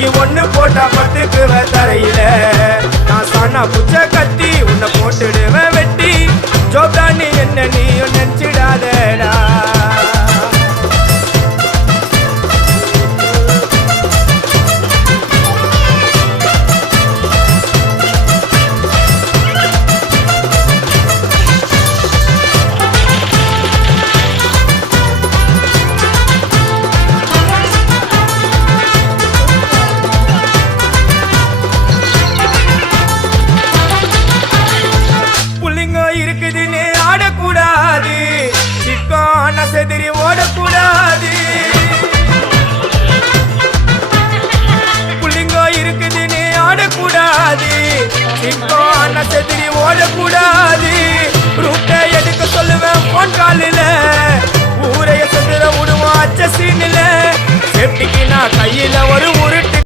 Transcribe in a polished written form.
இறங்கி ஒண்ணு போட்டா பத்துக்குவேன் தரையில நான் சாணா புச்ச கத்தி உன்னை போட்டுடுவேன் வெட்டி ஜோப்ராணி என்ன நீயும் நினைச்சிடாதடா இருக்குதுன்னு ஆடக்கூடாது சிக்கான செதிரி ஓடக்கூடாது புள்ளிங்கோ இருக்குதுன்னு ஆடக்கூடாது சிக்கான செதிரி ஓடக்கூடாது ரூட்டை எடுக்க சொல்லுவேன் போன் காலில் ஊரைய செதுர விடுவோம் அச்ச சீனில் சேஃப்டிக்கு நான் கையில ஒரு